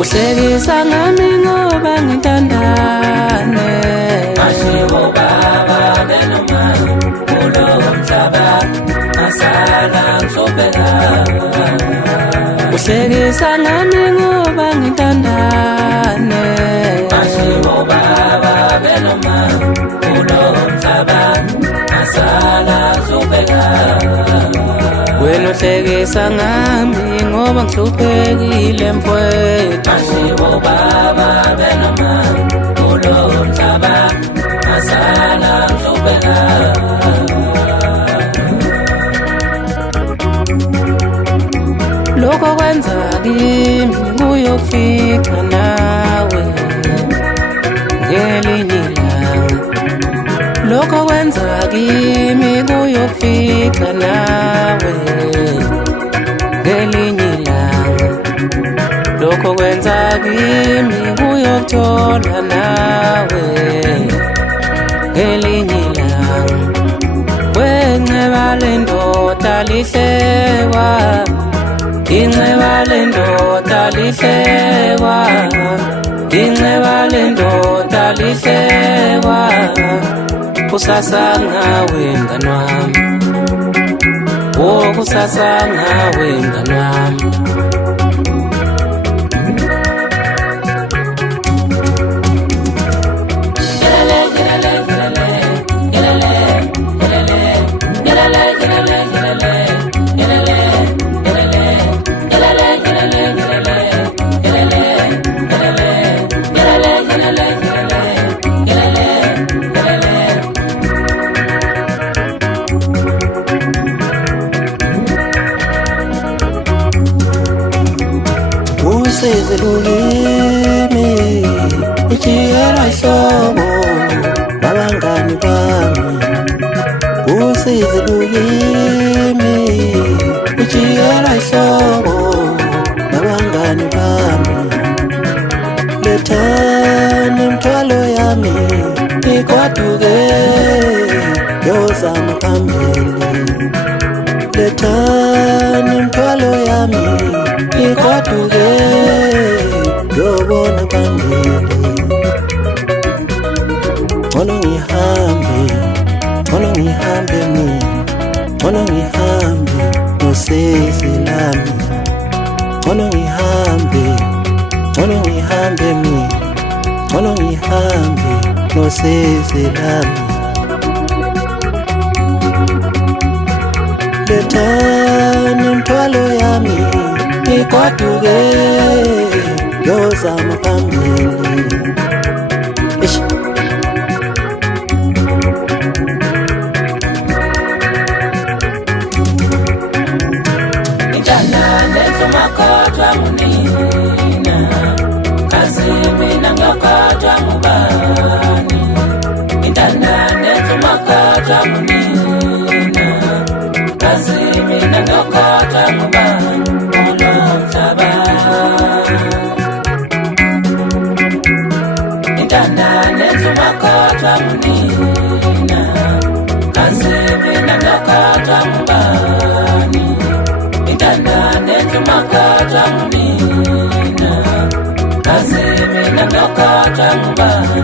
Uhlekisa ngami ngoba ngithandane, Mashiwo baba benoma kulo mhlaba asala ngizobheka. uhlekisa ngami ngoba ngithandane, Mashiwo baba benoma kulo mhlaba asala ngizobheka. wena uhlekisa ngami ngoba ngihluphekile mfowethu. Mashiwo baba benoma kulo mhlaba asala ngizobheka. Lokho kwenza kimi kuyofika nawe ngelinye ilanga. Lokho kwenza kimi kuyofika nawe ngelinye ilanga. Lokho kwenza kimi kuyothola nawe ngelinye ilanga. Wenxeba lendoda lihlekwa, inxeba lendoda lihlekwa, inxeba lendoda lihlekwa. Kusasa ngawe mngani wami, oh kusasa ngawe mngani wami. Usizi lulimi ijikela ihlobo babangani bami. Usizi lulimi ijikela ihlobo babangani bami. Lethani imithwalo yami ikwaduke yozama phambili. Lethani imithwalo yami ikwaduke yobona phambili. Ngcono ngihambe, ngcono ngihambe mina, ngcono ngihambe nosisi lami. Ngcono ngihambe, ngcono ngihambe mina, ngcono ngihambe nosisi lami. Lethani imithwalo yami ikwaduke yozama phambili. Ngijana nezumakotwa munina, kazimi nangakotwa mubani. Ngijana nezumakotwa munina, kazimi nangakotwa mubani kulo mhlaba. Ngijana nezumakotwa munina, kazimi nangakotwa mubani. Ngijana nezumakotwa munina, kazimi nangakotwa mubani.